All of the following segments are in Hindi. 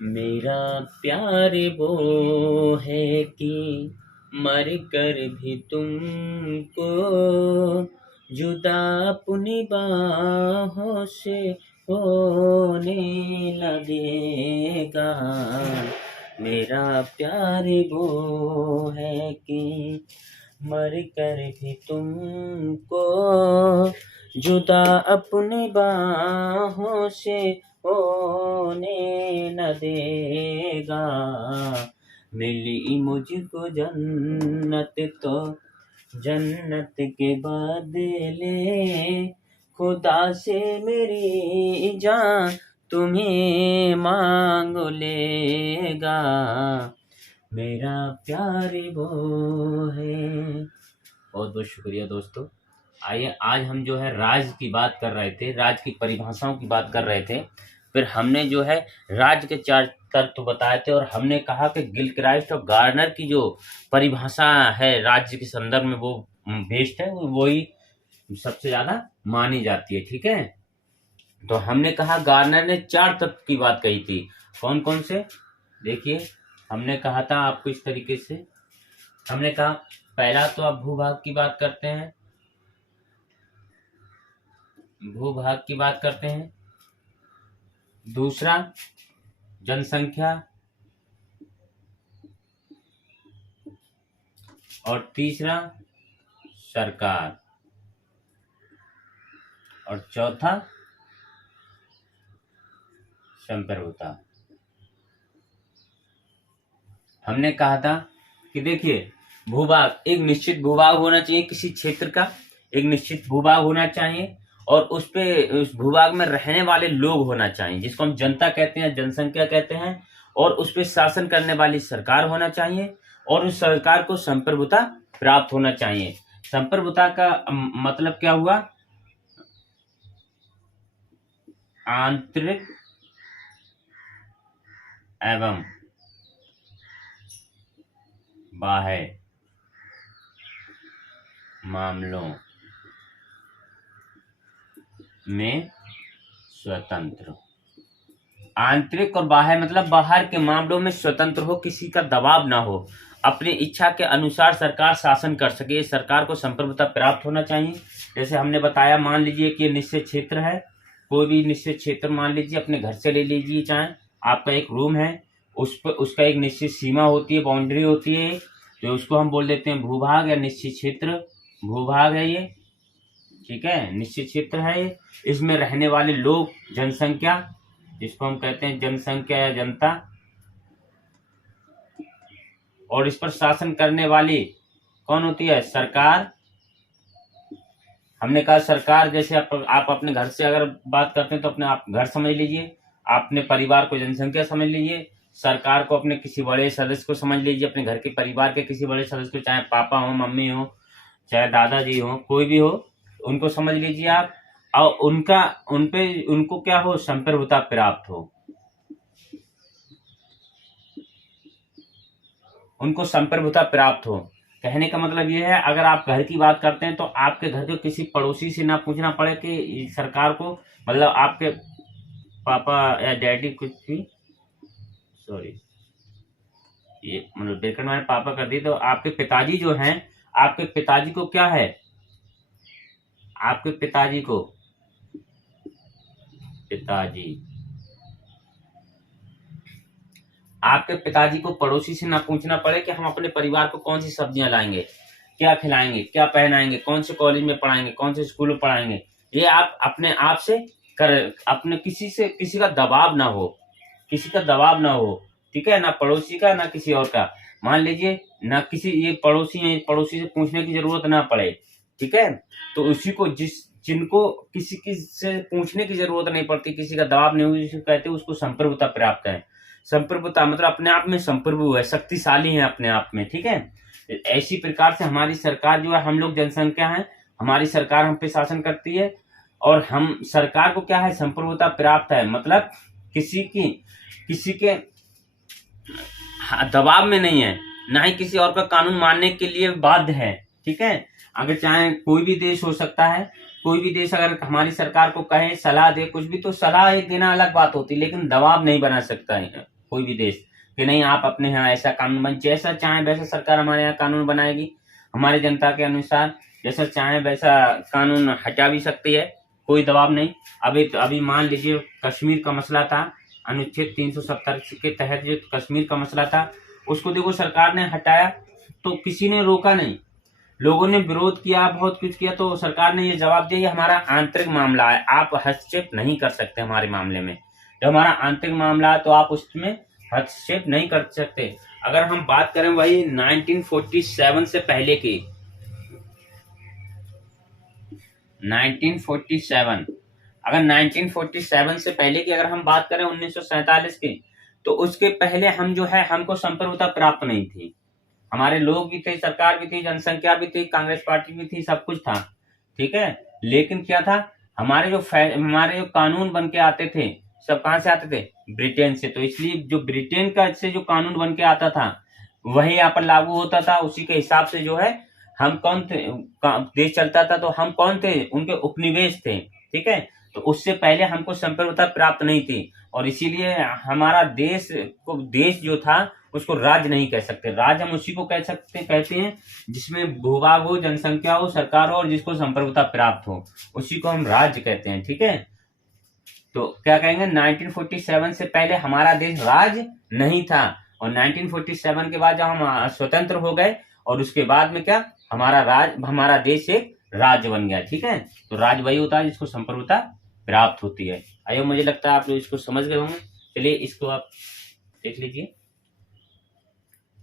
मेरा प्यार वो है कि मर कर भी तुमको जुदा अपनी बाहों से होने न देगा। मेरा प्यार वो है कि मर कर भी तुमको जुदा अपनी बाहों से होने न देगा। मिली मुझको जन्नत तो जन्नत के बदले खुदा से मेरी जान तुम्हें मांग लेगा। मेरा प्यार वो है। बहुत बहुत शुक्रिया दोस्तों। आइए आज हम जो है राज की बात कर रहे थे, राज की परिभाषाओं की बात कर रहे थे। फिर हमने जो है राज के 4 तत्व बताए थे और हमने कहा कि गिलक्राइस्ट और गार्नर की जो परिभाषा है राज्य के संदर्भ में वो बेस्ट है, वही सबसे ज्यादा मानी जाती है। ठीक है, तो हमने कहा गार्नर ने 4 तत्व की बात कही थी। कौन कौन से देखिए, हमने कहा था आपको इस तरीके से। हमने कहा पहला तो आप भूभाग की बात करते हैं, भूभाग की बात करते हैं। दूसरा जनसंख्या, और तीसरा सरकार, और चौथा संप्रभुता। हमने कहा था कि देखिए भूभाग, एक निश्चित भूभाग होना चाहिए किसी क्षेत्र का, एक निश्चित भूभाग होना चाहिए और उस भूभाग में रहने वाले लोग होना चाहिए जिसको हम जनता कहते हैं, जनसंख्या कहते हैं। और उस पर शासन करने वाली सरकार होना चाहिए और उस सरकार को संप्रभुता प्राप्त होना चाहिए। संप्रभुता का मतलब क्या हुआ? आंतरिक एवं बाह्य मामलों में स्वतंत्र। आंतरिक और बाह्य मतलब बाहर के मामलों में स्वतंत्र हो, किसी का दबाव ना हो, अपनी इच्छा के अनुसार सरकार शासन कर सके। सरकार को संप्रभुता प्राप्त होना चाहिए। जैसे हमने बताया, मान लीजिए कि निश्चित क्षेत्र है, कोई भी निश्चित क्षेत्र मान लीजिए, अपने घर से ले लीजिए, चाहे आपका एक रूम है, उस पर उसका एक निश्चित सीमा होती है, बाउंड्री होती है, तो उसको हम बोल देते हैं भूभाग या निश्चित क्षेत्र। भूभाग है ये, ठीक है, निश्चित क्षेत्र है ये। इसमें रहने वाले लोग, जनसंख्या, जिसको हम कहते हैं जनसंख्या या जनता, और इस पर शासन करने वाली कौन होती है? सरकार। हमने कहा सरकार, जैसे आप अपने घर से अगर बात करते हैं तो अपने आप घर समझ लीजिए, अपने परिवार को जनसंख्या समझ लीजिए, सरकार को अपने किसी बड़े सदस्य को समझ लीजिए, अपने घर के परिवार के किसी बड़े सदस्य को, चाहे पापा हो, मम्मी हो, चाहे दादाजी हो, कोई भी हो, उनको समझ लीजिए आप। और उनको क्या हो? संप्रभुता प्राप्त हो, उनको संप्रभुता प्राप्त हो। कहने का मतलब ये है, अगर आप घर की बात करते हैं तो आपके घर के किसी पड़ोसी से ना पूछना पड़े कि सरकार को, मतलब आपके पापा या डैडी कुछ भी, सॉरी ये मतलब ब्रैकेट में पापा कर दी, तो आपके पिताजी जो हैं, आपके पिताजी को क्या है? आपके पिताजी को, आपके पिताजी को पड़ोसी से ना पूछना पड़े कि हम अपने परिवार को कौन सी सब्जियां लाएंगे, क्या खिलाएंगे, क्या पहनाएंगे, कौन से कॉलेज में पढ़ाएंगे, कौन से स्कूल में पढ़ाएंगे। ये आप अपने आप से कर, अपने किसी का दबाव ना हो, किसी का दबाव ना हो, ठीक है, ना पड़ोसी का ना किसी और का। मान लीजिए ना किसी ये पड़ोसी है, पड़ोसी से पूछने की जरूरत ना पड़े, ठीक है, तो उसी को जिनको किसी से पूछने की जरूरत नहीं पड़ती, किसी का दबाव नहीं हो, जिसको कहते हैं उसको संप्रभुता प्राप्त है। संप्रभुता मतलब अपने आप में संप्रभु है, शक्तिशाली है अपने आप में, ठीक है। ऐसी प्रकार से हमारी सरकार जो है, हम लोग जनसंख्या है, हमारी सरकार हम पे शासन करती है और हम सरकार को क्या है? संप्रभुता प्राप्त है, मतलब किसी के दबाव में नहीं है, ना ही किसी और का कानून मानने के लिए बाध्य है, ठीक है। अगर चाहे कोई भी देश हो सकता है, कोई भी देश अगर हमारी सरकार को कहे, सलाह दे कुछ भी, तो सलाह एक देना अलग बात होती है, लेकिन दबाव नहीं बना सकता है, कोई भी देश कि नहीं आप अपने यहाँ ऐसा कानून बन, जैसा चाहे वैसा सरकार हमारे यहाँ कानून बनाएगी, हमारी जनता के अनुसार जैसा चाहे वैसा कानून हटा भी सकती है, कोई दबाव नहीं। अभी मान लीजिए कश्मीर का मसला था, अनुच्छेद 370 के तहत जो कश्मीर का मसला था उसको देखो सरकार ने हटाया तो किसी ने रोका नहीं, लोगों ने विरोध किया, बहुत कुछ किया, तो सरकार ने ये जवाब दिया ये हमारा आंतरिक मामला है, आप हस्तक्षेप नहीं कर सकते हमारे मामले में, जब हमारा आंतरिक मामला है तो आप उसमें हस्तक्षेप नहीं कर सकते। अगर हम बात करें वही 1947 से पहले की, 1947 अगर 1947 से पहले की अगर हम बात करें 1947 की, तो उसके पहले हम जो है हमको संप्रभुता प्राप्त नहीं थी, हमारे लोग भी थे, सरकार भी थी, जनसंख्या भी थी, कांग्रेस पार्टी भी थी, सब कुछ था, ठीक है। लेकिन क्या था, हमारे जो कानून बन के आते थे सब कहाँ से आते थे, ब्रिटेन से, तो इसलिए जो ब्रिटेन का से जो कानून बन के आता था वही यहाँ पर लागू होता था, उसी के हिसाब से जो है हम कौन थे, देश चलता था, तो हम कौन थे, उनके उपनिवेश थे, ठीक है। तो उससे पहले हमको संप्रभुता प्राप्त नहीं थी और इसीलिए हमारा देश जो था उसको राज्य नहीं कह सकते, राज्य हम उसी को कहते हैं जिसमें भूभाग हो, जनसंख्या हो, सरकार हो और जिसको संप्रभुता प्राप्त हो, उसी को हम राज्य कहते हैं, ठीक है। तो क्या कहेंगे, 1947 से पहले हमारा देश राज्य नहीं था और 1947 के बाद जब हम स्वतंत्र हो गए और उसके बाद में क्या, हमारा देश एक राज्य बन गया, ठीक है। तो राज्य वही होता है जिसको संप्रभुता प्राप्त होती है। आइए, मुझे लगता है आप लोग इसको समझ गए होंगे। चलिए इसको आप देख लीजिए।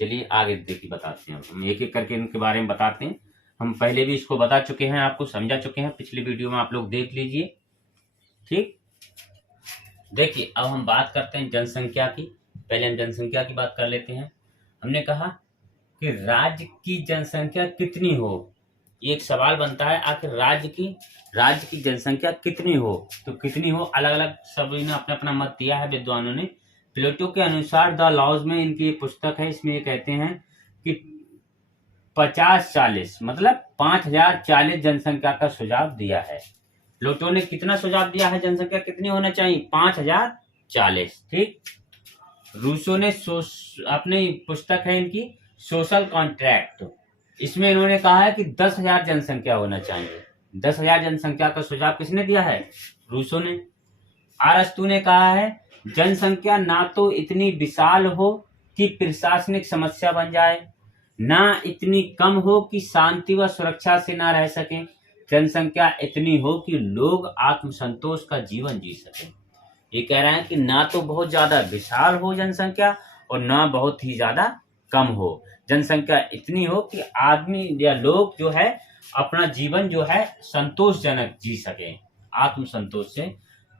चलिए आगे देखिए, बताते हैं, हम एक एक करके इनके बारे में बताते हैं। हम पहले भी इसको बता चुके हैं, आपको समझा चुके हैं, पिछली वीडियो में आप लोग देख लीजिए, ठीक। देखिए अब हम बात करते हैं जनसंख्या की। पहले हम जनसंख्या की बात कर लेते हैं। हमने कहा कि राज्य की जनसंख्या कितनी हो, एक सवाल बनता है, आखिर राज्य की जनसंख्या कितनी हो, तो कितनी हो, अलग अलग सभी ने अपना अपना मत दिया है विद्वानों ने। प्लेटो के अनुसार द लॉज में इनकी एक पुस्तक है, इसमें ये कहते हैं कि 50-40 मतलब 5040 जनसंख्या का सुझाव दिया है। प्लेटो ने कितना सुझाव दिया है, जनसंख्या कितनी होना चाहिए, 5040, ठीक। रूसो ने अपनी पुस्तक है इनकी सोशल कॉन्ट्रैक्ट, इसमें इन्होंने कहा है कि 10,000 जनसंख्या होना चाहिए। 10,000 जनसंख्या का सुझाव किसने दिया है, रूसो ने। अरस्तु ने कहा है जनसंख्या ना तो इतनी विशाल हो कि प्रशासनिक समस्या बन जाए, ना इतनी कम हो कि शांति व सुरक्षा से ना रह सके, जनसंख्या इतनी हो कि लोग आत्मसंतोष का जीवन जी सके। ये कह रहे हैं कि ना तो बहुत ज्यादा विशाल हो जनसंख्या और ना बहुत ही ज्यादा कम हो, जनसंख्या इतनी हो कि आदमी या लोग जो है अपना जीवन जो है संतोषजनक जी सके, आत्मसंतोष से।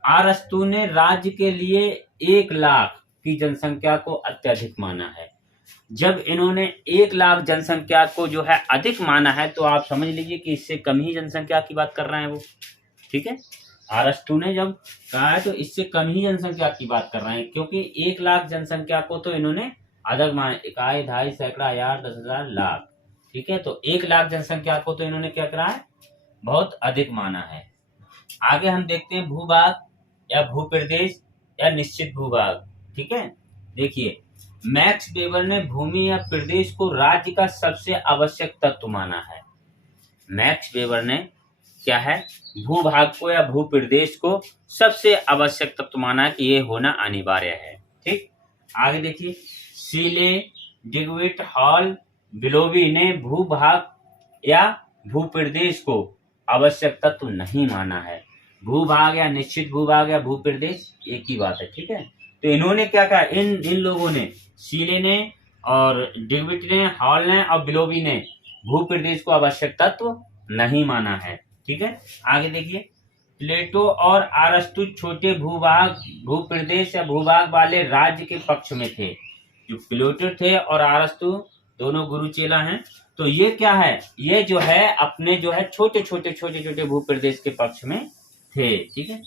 अरस्तु ने राज्य के लिए 1 लाख की जनसंख्या को अत्यधिक माना है। जब इन्होंने 1 लाख जनसंख्या को जो है अधिक माना है, तो आप समझ लीजिए कि इससे कम ही जनसंख्या की बात कर रहे हैं वो, ठीक है। अरस्तु ने जब कहा है तो इससे कम ही जनसंख्या की बात कर रहे हैं, क्योंकि 1 लाख जनसंख्या को तो इन्होंने अधिक माना, 1 ढाई सैकड़ा हजार 10,000 लाख, ठीक है। तो 1 लाख जनसंख्या को तो इन्होंने क्या करा है, बहुत अधिक माना है। आगे हम देखते हैं भूभाग या भूप्रदेश या निश्चित भूभाग, ठीक है। देखिए मैक्स वेबर ने भूमि या प्रदेश को राज्य का सबसे आवश्यक तत्व माना है। मैक्स वेबर ने क्या है, भूभाग को या भूप्रदेश को सबसे आवश्यक तत्व माना कि ये होना अनिवार्य है, ठीक। आगे देखिए सीले, डिग्विट, हॉल, बिलोवी ने भूभाग या भूप्रदेश को आवश्यक तत्व नहीं माना है। भूभाग या निश्चित भूभाग या भूप्रदेश एक ही बात है, ठीक है। तो इन्होंने क्या कहा, इन लोगों ने, सीले ने और डिग्विट ने, हॉल ने और बिलोवी ने भूप्रदेश को आवश्यक तत्व नहीं माना है, ठीक है। आगे देखिए प्लेटो और अरस्तु छोटे भूप्रदेश या भूभाग वाले राज्य के पक्ष में थे। जो प्लेटो थे और अरस्तु दोनों गुरु चेला हैं, तो ये क्या है, ये जो है अपने जो है छोटे छोटे भूप्रदेश के पक्ष में थे, ठीक है।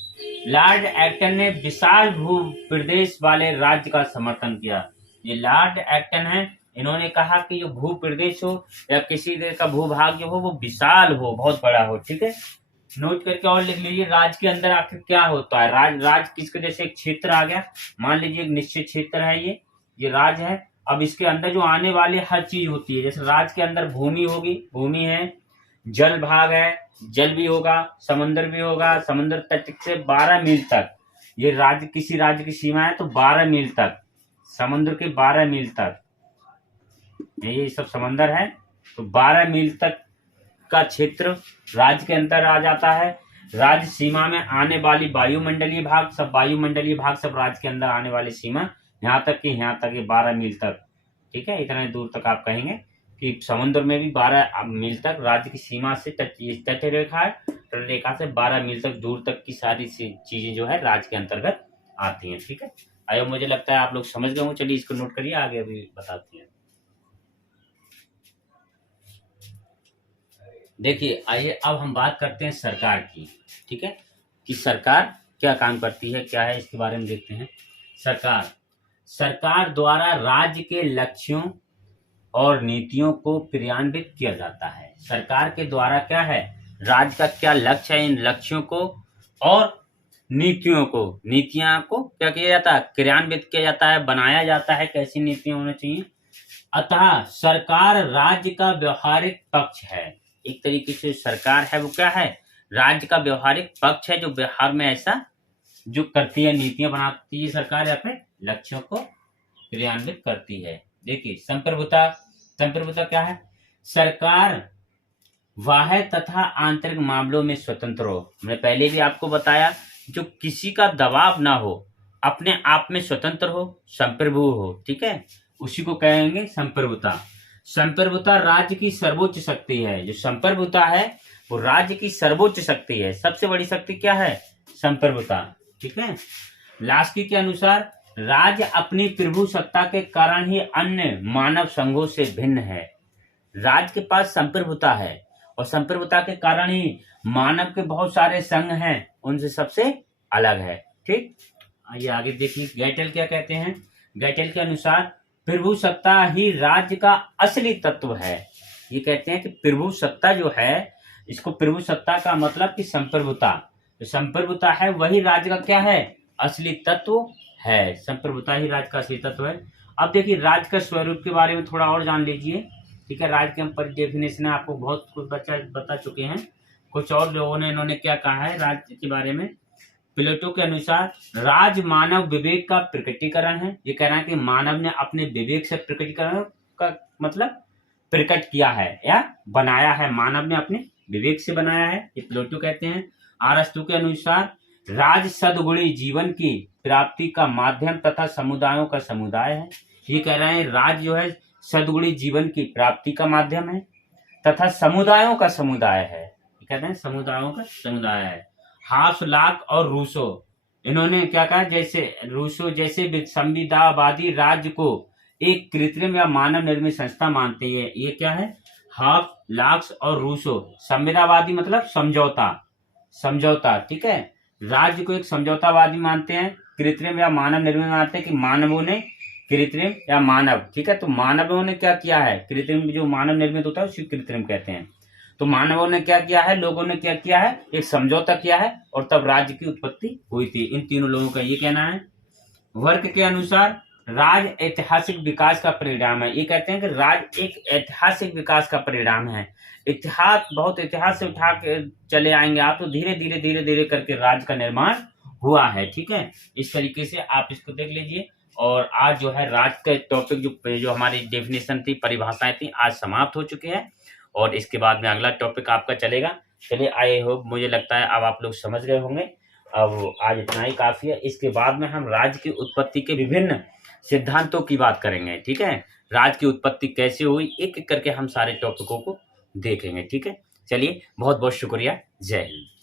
लॉर्ड एक्टन ने विशाल भूप्रदेश वाले राज्य का समर्थन किया। ये लॉर्ड एक्टन है, इन्होंने कहा कि जो भूप्रदेश हो या किसी देश का भूभाग जो हो वो विशाल हो, बहुत बड़ा हो, ठीक है। नोट करके और लिख लीजिए राज्य के अंदर आखिर क्या होता है। राज किसके जैसे एक क्षेत्र आ गया, मान लीजिए एक निश्चित क्षेत्र है, ये राज्य है। अब इसके अंदर जो आने वाली हर चीज होती है, जैसे राज्य के अंदर भूमि होगी, भूमि है, जल भाग है, जल भी होगा, समंदर भी होगा, समुद्र तट से 12 मील तक, ये राज्य किसी राज्य की सीमा है तो 12 मील तक, समुद्र के 12 मील तक, ये सब समंदर है, तो 12 मील तक का क्षेत्र राज्य के अंदर आ जाता है। राज्य सीमा में आने वाली वायुमंडलीय भाग सब राज्य के अंदर आने वाली सीमा, यहाँ तक ये 12 मील तक, ठीक है। इतने दूर तक आप कहेंगे कि समुद्र में भी 12 मील तक राज्य की सीमा से तट रेखा है, तट रेखा से 12 मील तक दूर तक की सारी चीजें जो है राज्य के अंतर्गत आती हैं, ठीक है। आइए, मुझे लगता है आप लोग समझ गए होंगे। चलिए इसको नोट करिए, आगे अभी बताते हैं। देखिए, आइए अब हम बात करते हैं सरकार की, ठीक है, कि सरकार क्या काम करती है, क्या है, इसके बारे में देखते हैं। सरकार द्वारा राज्य के लक्ष्यों और नीतियों को क्रियान्वित किया जाता है। सरकार के द्वारा क्या है, राज्य का क्या लक्ष्य है, इन लक्ष्यों को और नीतियों को क्या किया जाता है, क्रियान्वित किया जाता है, बनाया जाता है। कैसी नीतियां होनी चाहिए। अतः सरकार राज्य का व्यवहारिक पक्ष है। एक तरीके से सरकार है वो क्या है, राज्य का व्यवहारिक पक्ष है, जो व्यवहार में ऐसा जो करती है, नीतियां बनाती है सरकार, या फिर लक्ष्यों को क्रियान्वित करती है। देखिए, संप्रभुता क्या है, सरकार बाह्य तथा आंतरिक मामलों में स्वतंत्र हो। हमने पहले भी आपको बताया, जो किसी का दबाव ना हो, अपने आप में स्वतंत्र हो, संप्रभु हो, ठीक है, उसी को कहेंगे संप्रभुता। संप्रभुता राज्य की सर्वोच्च शक्ति है। जो संप्रभुता है वो राज्य की सर्वोच्च शक्ति है। सबसे बड़ी शक्ति क्या है, संप्रभुता, ठीक है। लास्की के अनुसार राज्य अपनी प्रभु सत्ता के कारण ही अन्य मानव संघों से भिन्न है। राज्य के पास संप्रभुता है और संप्रभुता के कारण ही मानव के बहुत सारे संघ हैं, उनसे सबसे अलग है, ठीक। आइए आगे देखिए, गैटल क्या कहते हैं। गैटल के अनुसार प्रभु सत्ता ही राज्य का असली तत्व है। ये कहते हैं कि प्रभु सत्ता जो है, इसको प्रभु सत्ता का मतलब कि संप्रभुता, जो संप्रभुता है वही राज्य का क्या है, असली तत्व है। संप्रभुता ही राज्य का असली तत्व है। अब देखिए, राज्य का स्वरूप के बारे में थोड़ा और जान लीजिए, ठीक है। राज्य के हम डेफिनेशन आपको बहुत कुछ बता चुके हैं। कुछ और लोगों ने इन्होंने क्या कहा है राज्य के बारे में। प्लेटो के अनुसार राज मानव विवेक का प्रकटीकरण है। ये कह रहा है कि मानव ने अपने विवेक से प्रकटीकरण का मतलब प्रकट किया है या बनाया है, मानव ने अपने विवेक से बनाया है, ये प्लेटो कहते हैं। अरस्तु के अनुसार राज सद्गुणी जीवन की प्राप्ति का माध्यम तथा समुदायों का समुदाय है। ये कह रहे हैं राज जो है सद्गुणी जीवन की प्राप्ति का माध्यम है तथा समुदायों का समुदाय है। ये कहते हैं समुदायों का समुदाय है। हाफ लाक और रूसो, इन्होंने क्या कहा, जैसे रूसो जैसे संविदावादी राज्य को एक कृत्रिम या मानव निर्मित संस्था मानते हैं। ये क्या है, हाफ लाक्स और रूसो, संविदावादी मतलब समझौता, ठीक है। राज्य को एक समझौतावादी मानते हैं, कृत्रिम या मानव निर्मित मानते हैं कि मानवों ने कृत्रिम या मानव, ठीक है। तो मानवों ने क्या किया है, कृत्रिम जो मानव निर्मित होता है उसी कृत्रिम कहते हैं। तो मानवों ने क्या किया है, लोगों ने क्या किया है, एक समझौता किया है और तब राज्य की उत्पत्ति हुई थी। इन तीनों लोगों का ये कहना है। वर्ग के अनुसार राज ऐतिहासिक विकास का परिणाम है। ये कहते हैं कि राज एक ऐतिहासिक विकास का परिणाम है। बहुत इतिहास से उठा के चले आएंगे आप, तो धीरे धीरे करके राज्य का निर्माण हुआ है, ठीक है। इस तरीके से आप इसको देख लीजिए। और आज जो है राज्य का टॉपिक जो हमारी डेफिनेशन थी, परिभाषाएं थी, आज समाप्त हो चुके हैं और इसके बाद में अगला टॉपिक आपका चलेगा। चलिए, आई होप, मुझे लगता है अब आप लोग समझ गए होंगे। अब आज इतना ही काफी है। इसके बाद में हम राज्य की उत्पत्ति के विभिन्न सिद्धांतों की बात करेंगे, ठीक है। राज्य की उत्पत्ति कैसे हुई, एक एक करके हम सारे टॉपिकों को देखेंगे, ठीक है। चलिए, बहुत बहुत शुक्रिया। जय हिंद।